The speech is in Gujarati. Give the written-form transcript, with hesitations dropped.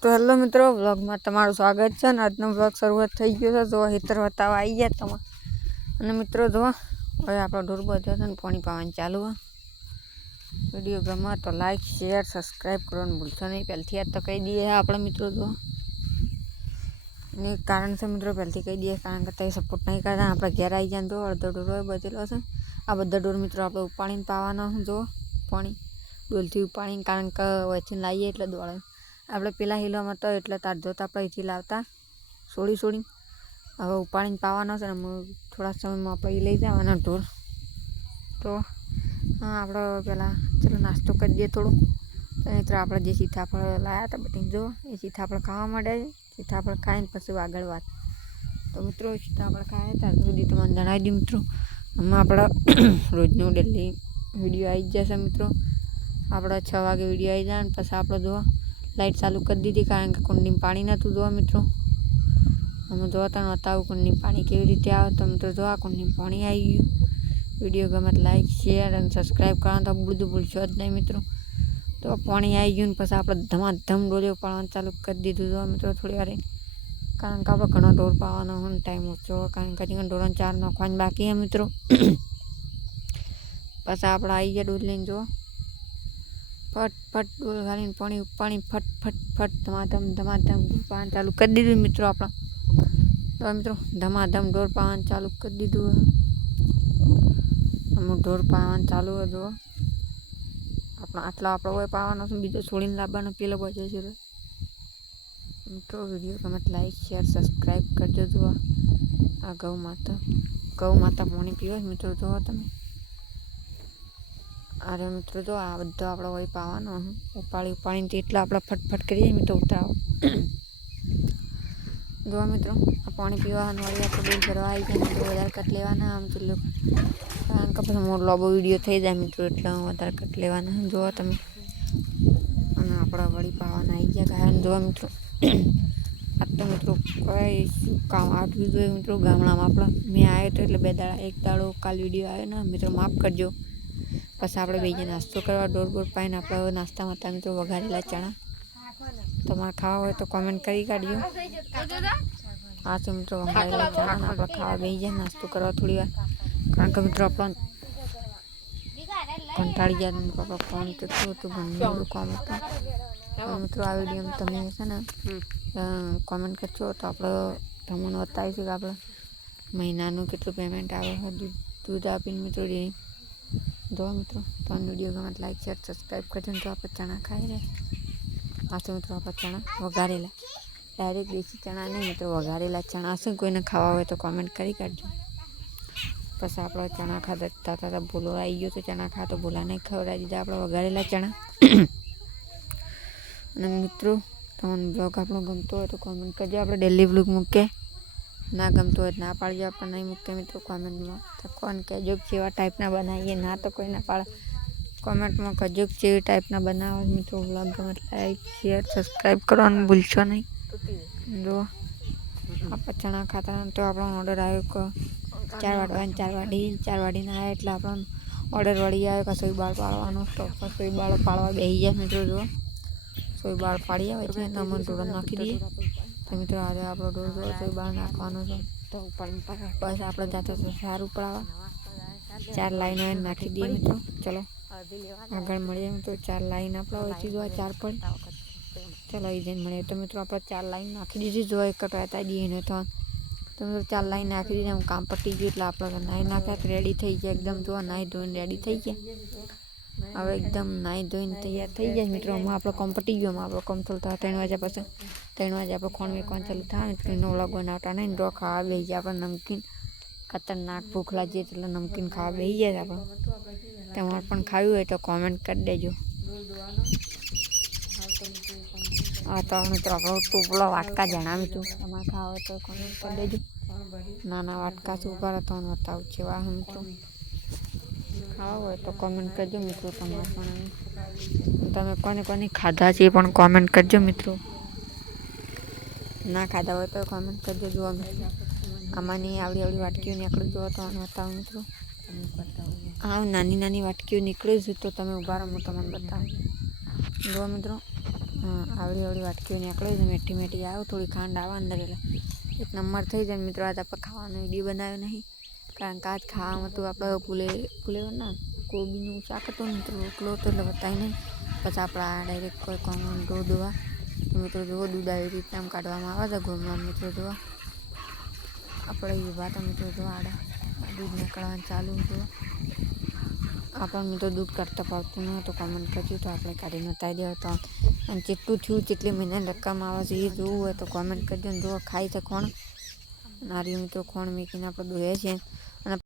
તો હેલો મિત્રો, વ્લોગમાં તમારું સ્વાગત છે. અને આજનો વ્લોગ શરૂઆત થઈ ગયો છે. જો હેતર વતાવા આવી ગયા તમે. અને મિત્રો જો હવે આપણો ઢોર બધો છે ને પાણી પાવાનું ચાલુ હોય. વિડીયો ગમે તો લાઈક શેર સબસ્ક્રાઈબ કરવાનું ભૂલશો નહીં. પહેલથી યાદ તો કહી દઈએ આપણા મિત્રો જો અને કારણ છે મિત્રો, પહેલથી કહી દઈએ કારણ કે તમે સપોર્ટ નહીં કરતા. આપણે ઘેર આવી જાય તો અડધો ઢોર બચેલો છે. આ બધા ઢોર મિત્રો આપણે ઉપાડીને પાવાના જો પાણી ડોલથી ઉપાડીને, કારણ કે વચ્ચે લાવીએ એટલે દોડે. આપણે પેલા હિલોમાં તો એટલે તાર જોતા આપણે અહીંથી લાવતા છોડી હવે ઉપાડીને પાવાનો છે ને થોડા સમયમાં આપણે લઈ જવાના ઢોર. તો હા, આપણે પહેલાં ચલો નાસ્તો કરી દઈએ થોડું. તો મિત્રો આપણે જે સીતાફળ લાવ્યા હતા બધી જો એ સીતાફળ ખાવા માંડ્યા છે. સીતાફળ ખાઈને પછી આગળ વાત. તો મિત્રો સીતાફળ ખાયા ત્યાં સુધી તમને જણાવી દઉં મિત્રો, આમાં આપણા રોજનું ડેલી વિડીયો આવી જ જશે મિત્રો. આપણે 6 વાગે વિડીયો આવી જાય ને પછી આપણે જોવા લાઇટ ચાલુ કરી દીધી, કારણ કે કુંડીમાં પાણી નહોતું જોવા મિત્રો. અમે જોતા નહોતા આવું કુંડીમાં પાણી કેવી રીતે આવે. તો મિત્રો જોવા કુંડીમાં પાણી આવી ગયું. વિડીયો ગમે લાઈક શેર અને સબસ્ક્રાઈબ કરવાનું તો બધું ભૂલશો જ નહીં મિત્રો. તો પાણી આવી ગયું ને પછી આપણે ધમાધમ ડોલીઓ પાડવાનું ચાલુ કરી દીધું જો મિત્રો થોડી વાર, કારણ કે આપણે ઘણો ઢોર પાવાનો હોય ને ટાઈમ ઓછો, કારણ કે હજી ઢોરણ 4 નાખવાની બાકી છે મિત્રો. પછી આપણે આવી ગયા દૂધ લઈને જો ફટ ડોલ ઘાલીને પાણી ફટ ધમાધમ પાવાનું ચાલુ કરી દીધું મિત્રો આપણે. તો મિત્રો ધમાધમ ઢોર પાવાનું ચાલુ કરી દીધું. અમુક ઢોર પાવાનું ચાલુ હતો. આટલો આપણો હોય પાવાનો છે, બીજો છોડીને લાવવાનો પેલો બચે છે મિત્રો. વિડીયો ગમે લાઈક શેર સબસ્ક્રાઈબ કરજો. જુઓ આ ગૌ માતા પાણી પીવો મિત્રો. જુઓ તમે અરે મિત્રો જો આ બધો આપણો હોય પાવાનો ઉપાડીને એટલા આપણે ફટફટ કરીએ મિત્રો ઉતારો. જોવા મિત્રો આ પાણી પીવાનું વાળી આપણે દૂધ ભરવા આવી જાય મિત્રો. વધારે કટ લેવાના આમ ચૂલો, કારણ કે પછી મોટો લાંબો વિડીયો થઈ જાય મિત્રો, એટલે વધારે કટ લેવાના. જોવા તમે અને આપણા વળી પાવાના આવી ગયા ગાયન. જોવા મિત્રો આજ તો મિત્રો કઈ કામ આટલું જોઈએ મિત્રો. ગામડામાં આપણા મેં આવ્યો તો એટલે 2 દાડા 1 દાડો કાલ વિડીયો આવ્યો ને મિત્રો, માફ કરજો. પછી આપણે બીજે નાસ્તો કરવા ઢોર પાઈને આપણે નાસ્તામાં હતા મિત્રો વઘારેલા ચણા. તમારે ખાવા હોય તો કોમેન્ટ કરી કાઢજો. હા તો મિત્રો વઘારેલા ચણા આપણે ખાવા બેસી જાય નાસ્તો કરવા થોડી વાર, કારણ કે મિત્રો આપણને કંટાળી ગયા આપણે ફોન કેટલું હતું ઘણું કામ હતું. મિત્રો આ વિડીયોમાં તમે છે ને કોમેન્ટ કરશો તો આપણે તમને બતાવીશું કે આપણે મહિનાનું કેટલું પેમેન્ટ આવે છે દૂધ આપીને મિત્રો. ડેરી જો મિત્રો તમને વિડીયો ગમે લાઈક શેર સબસ્ક્રાઈબ કરજો. તો આપણે ચણા ખાઈ રહ્યા. આ તો મિત્રો આપણે ચણા વઘારેલા, ડાયરેક્ટ દેશી ચણા નહીં મિત્રો, વઘારેલા ચણા હશે. કોઈને ખાવા હોય તો કોમેન્ટ કરી કાઢજો. પછી આપણે ચણા ખાતા ભૂલો આવી ગયો તો ચણા ખાતો ભૂલા નહીં ખવડાવી દીધા આપણે વઘારેલા ચણા. અને મિત્રો તમને બ્લોગ આપણો ગમતો હોય તો કોમેન્ટ કરજો. આપણે ડેલી બ્લોગ મૂકીએ. ના ગમતો હોય ના પાડજો. આપણે નહીં મૂકતા મિત્રો કોમેન્ટમાં તો કોણ કહેજો કેવા ટાઈપના બનાવીએ. ના તો કોઈ ના પાડે, કોમેન્ટમાં કહેજો કેવી ટાઈપના બનાવો મિત્રો. બ્લોગ ગમે લાઈક શેર સબસ્ક્રાઈબ કરવાનું ભૂલશો નહીં. જો આપણે ચણા ખાતા તો આપણો ઓર્ડર આવ્યો 4 વાડીને આવ્યા એટલે આપણો ઓર્ડર વળી આવ્યો કે સોય બાળ પાડવાનો. તો સોય બાળ પાડવા બેસી જાય મિત્રો. જો સોય બાળ પાડી આવે છે તો અમે ઢોર નાખી દઈએ. તો મિત્રો આજે આપણો ઢોર સોય બાળ નાખવાનો છે. તો બસ આપણે જાતે સારું પડાવવા 4 લાઈનો એને નાખી દઈએ મિત્રો. ચલો આગળ મળીએ મિત્રો. 4 લાઈન આપણે હોયથી જો 4 પડી. ચલો એ જઈને મળીએ. તો મિત્રો આપણે 4 લાઈન નાખી દીધી. જો એક કટવાતા દઈએ ને તો મિત્રો 4 લાઈન નાખી દીધી. આમ કામ પટી ગયું એટલે આપણે નાહી નાખ્યા તો રેડી થઈ ગયા એકદમ. જો નાહી ધોઈને રેડી થઈ ગયા. હવે એકદમ નાહી ધોઈને તૈયાર થઈ જાય મિત્રો. આમાં આપણો કામ પટી ગયો. આપણો કામ ચાલુ થાય 3 વાગ્યા પછી. 3 વાગે આપણે ખોણ વેકવાનું ચાલુ થાય ને એટલે 9 વાગે બનાવતા નહીં. ડો ખાવા બેસી જાય આપણે નમકીન. ખતરનાક ભૂખ લાગીએ એટલે નમકીન ખાવા બેસી જાય આપણે. તમારે પણ ખાવું હોય તો કોમેન્ટ કરી દેજો. હા તો મિત્રો આપણો ટોપલો વાટકા જણાવીશું. તમારે ખાવા હોય તો કોમેન્ટ કરી દેજો. નાના વાટકા શું કરે તો બતાવું છે વાહ મિત્રો. ખાવા હોય તો કોમેન્ટ કરજો મિત્રો. તમારે પણ તમે કોને ખાધા છે એ પણ કોમેન્ટ કરજો મિત્રો. ના ખાધા હોય તો કોમેન્ટ કરજો. જોવા મિત્રો આમાંની આવડી વાટકીઓ નીકળું જોવા તો બતાવું મિત્રો. હા નાની નાની વાટકીઓ નીકળે છે તો તમે ઊભા રહો હું તમને બતાવું. જુઓ મિત્રો આવડી આવડી વાટકીઓ નીકળે છે, મેઠી મેઠી આવે, થોડી ખાંડ આવે અંદર એટલે એક નંબર થઈ જાય. મિત્રો આજ આપણે ખાવાનો વિડીયો બનાવ્યો નહીં, કારણ કે આજ ખાવામાં તો આપણે ફુલેવરના કોબીનું શાક હતું ને મિત્રો, રોટલો હતો એટલે બતાવી નહીં. પછી આપણા ડાયરેક્ટ કોઈ કોમન દૂધ દોવા તો મિત્રો જુઓ દૂધ આવી રીતે આમ કાઢવામાં આવે છે ગોમમાં. મિત્રો જુઓ આપણે ઊભા હતા મિત્રો, જો આડા દૂધ નીકળવાનું ચાલુ જુઓ. આપણને મિત્રો દૂધ કાઢતા પાડતું ન હોય તો કોમેન્ટ કરજો, તો આપણે કાઢીને બતાવી દેવા. તો અને જેટલું થયું જેટલી મહિનાની રકમ આવે છે એ જોવું હોય તો કોમેન્ટ કરજો ને. જુઓ ખાઈ છે ખોણ, નારી મિત્રો ખોણ મૂકીને આપણે દોહે છે.